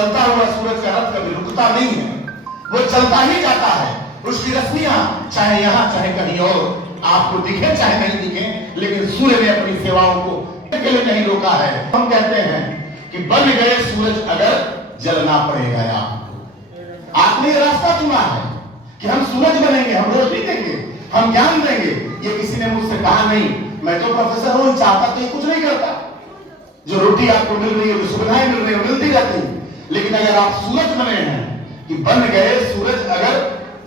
चलता हुआ सूरज का रथ कभी रुकता नहीं है, वो चलता ही जाता है। उसकी रश्मियां चाहे यहाँ चाहे कहीं और आपको दिखे चाहे नहीं दिखे, लेकिन सूर्य ने अपनी सेवाओं को के लिए नहीं रोका है। हम कहते हैं कि बन गए सूरज अगर जलना पड़ेगा आपको। आपने ये रास्ता चुना है कि हम सूरज बनेंगे, हम रोशनी देंगे, हम ज्ञान देंगे। ये किसी ने मुझसे कहा नहीं, मैं तो प्रोफेसर हूं, चाहता तो ये कुछ नहीं करता। जो रोटी आपको मिल रही है, जो सुविधाएं मिल रही है, मिलती रहती है। लेकिन अगर आप सूरज बने हैं कि बन गए सूरज अगर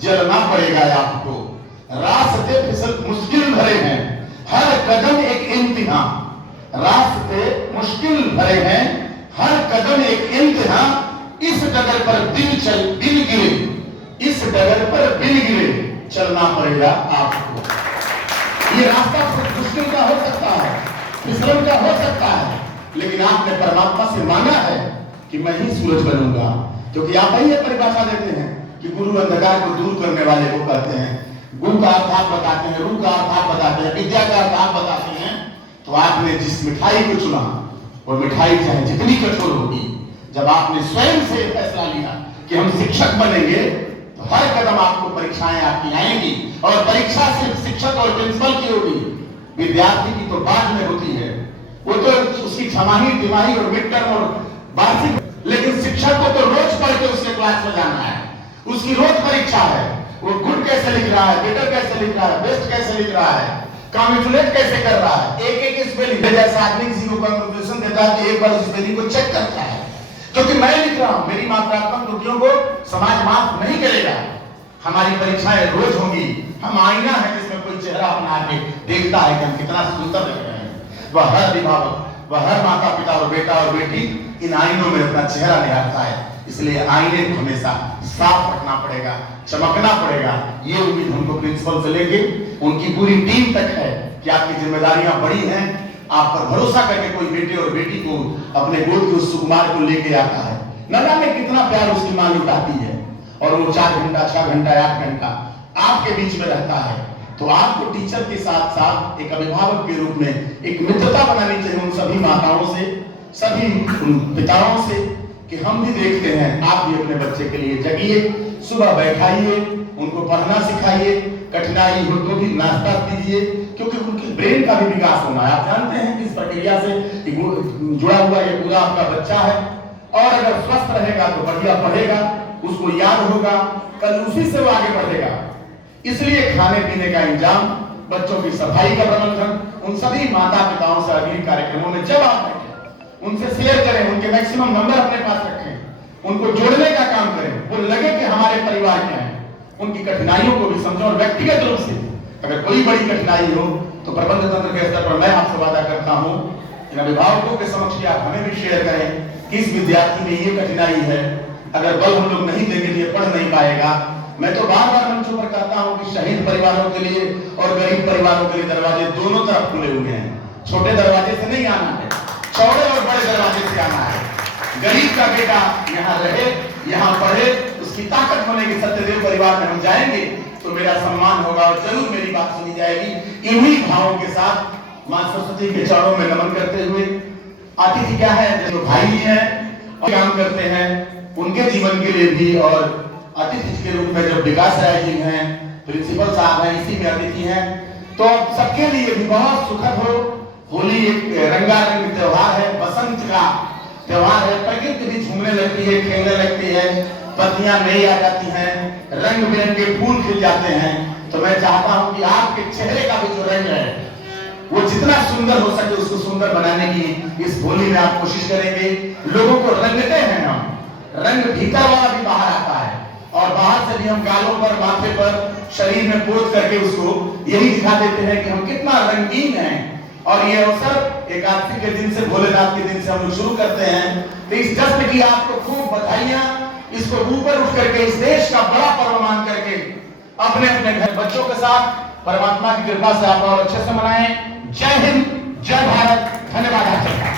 जलना पड़ेगा आपको। रास्ते फिसल मुश्किल भरे हैं, हर कदम एक इम्तिहान। रास्ते मुश्किल भरे हैं, हर कदम एक इम्तिहान। इस डगर पर दिन गिरे, इस डगर पर दिन गिरे, चलना पड़ेगा आपको। ये रास्ता मुश्किल का हो सकता है, फिसलन का हो सकता है, लेकिन आपने परमात्मा से मांगा है कि मैं ही सूरज बनूंगा। क्योंकि आप ही परिभाषा देते हैं कि गुरु अंधकार को दूर करने वाले को कहते हैं। गुरु का अर्थ आप बताते हैं, रूप का अर्थ आप बताते हैं, विद्या का अर्थ आप बताते हैं। तो आपने जिस मिठाई को चुना, वो मिठाई चाहे जितनी कठोर होगी, जब आपने स्वयं से फैसला लिया कि हम शिक्षक बनेंगे, तो हर कदम आपको परीक्षाएं आपकी आएंगी। और परीक्षा सिर्फ शिक्षक और प्रिंसिपल की होगी, विद्यार्थी की तो बाद में होती है। वो तो उसकी छमाही, तिमाही और मिड टर्म और वार्षिक, लेकिन शिक्षक को तो रोज पढ़ के उसके क्लास में जाना है। उसकी रोज परीक्षा है। वो गुड कैसे लिख रहा है, बेटर कैसे लिख रहा है, बेस्ट कैसे लिख रहा है, कॉम्बिनेट कैसे कर रहा है, एक स्पेलिंग। जैसे आदमी किसी को कॉन्ट्रीब्यूशन देता है तो एक बार स्पेलिंग को चेक करता है, क्योंकि मैं लिख रहा हूं, मेरी मात्रात्मक त्रुटियों को समाज माफ नहीं करेगा। हमारी परीक्षाएं रोज होंगी। हम आईना है जिसमें कोई चेहरा अपना के देखता है कि हम कितना सुंदर लग रहे हैं। वह हर अभिभावक, वह हर माता पिता और बेटा और बेटी इन आईनों में अपना चेहरा निहारता है। इसलिए आईने को हमेशा साफ रखना पड़ेगा, चमकना पड़ेगा। ये उम्मीद हमको प्रिंसिपल से लेके उनकी पूरी टीम तक है कि आपकी जिम्मेदारियां बड़ी हैं। आप पर भरोसा करके कोई बेटे और बेटी को अपने गोद के उस सुकुमार को लेके आता है, न जाने कितना प्यार उसकी मां लुटाती है, और वो 4 घंटा 6 घंटा 8 घंटा आपके बीच में रहता है। तो आपको टीचर के साथ साथ एक अभिभावक के रूप में एक मित्रता बनानी चाहिए उन सभी माताओं से, सभी पिताओं से, कि हम भी देखते हैं, आप भी अपने बच्चे के लिए जगिए, सुबह बैठाइए, उनको पढ़ना सिखाइए, कठिनाई हो तो भी नाश्ता दीजिए, क्योंकि उनके ब्रेन का भी विकास होना है। आप जानते हैं कि इस प्रक्रिया से जुड़ा हुआ ये पूरा आपका बच्चा है, और अगर स्वस्थ रहेगा तो बढ़िया पढ़ेगा, उसको याद होगा, कल उसी से वो आगे बढ़ेगा। इसलिए खाने पीने का इंतजाम, बच्चों की सफाई का प्रबंधन, उन सभी माता पिताओं से अगली कार्यक्रमों में जब आप बैठे उनसे शेयर करें, उनके मैक्सिमम नंबर अपने पास रखें, उनको जोड़ने का काम करें, वो लगे कि हमारे परिवार के हैं। उनकी कठिनाइयों को भी समझो, और व्यक्तिगत रूप से अगर कोई बड़ी कठिनाई हो तो प्रबंध तंत्र के स्तर पर मैं आपसे वादा करता हूं इन अभिभावकों के समक्ष आप हमें भी शेयर करें कि इस विद्यार्थी में ये कठिनाई है, अगर बल हम लोग नहीं देंगे तो ये पढ़ नहीं पाएगा। मैं तो बार बार मंचों पर कहता हूं कि शहीद परिवारों के लिए और गरीब परिवारों के लिए दरवाजे दोनों तरफ खुले हुए हैं। छोटे दरवाजे से नहीं आना है, चौड़े और बड़े दरवाजे से आना है। गरीब का बेटा यहाँ रहे, यहाँ पढ़े, उसकी ताकत बनेगी। सत्यदेव परिवार में हम जाएंगे तो मेरा सम्मान होगा और जरूर मेरी बात सुनी जाएगी। इन्हीं भावों के साथ मां सरस्वती के चरणों में नमन करते हुए, अतिथि क्या है, जो भाई हैं और काम करते हैं, उनके जीवन के लिए भी, और अतिथि के रूप में जो विकास राय जी हैं, प्रिंसिपल साहब हैं, इसी में अतिथि हैं, तो सबके लिए भी बहुत सुखद हो। होली एक रंगारंग त्योहार है, बसंत का त्योहार है, प्रकृति भी झूमने लगती है, खेलने लगती है, पत्तियां नई आ जाती हैं, रंग बिरंगे फूल खिल जाते हैं। तो मैं चाहता हूं कि आपके चेहरे का भी जो रंग है वो जितना सुंदर हो सके उसको सुंदर बनाने की इस होली में आप कोशिश करेंगे। लोगों को रंगते हैं हम, रंग भीतर वाला भी बाहर आता है, और बाहर से भी हम गालों पर, माथे पर, शरीर में पोत करके उसको यही दिखा देते हैं कि हम कितना रंगीन हैं। और ये अवसर एकादशी के दिन से, भोलेनाथ के दिन से हम लोग शुरू करते हैं। तो इस जश्न की आपको खूब बधाइयां। इसको ऊपर उठ करके इस देश का बड़ा पर्व मान करके अपने अपने घर बच्चों के साथ परमात्मा की कृपा से आप और अच्छे से मनाएं। जय हिंद, जय भारत, धन्यवाद।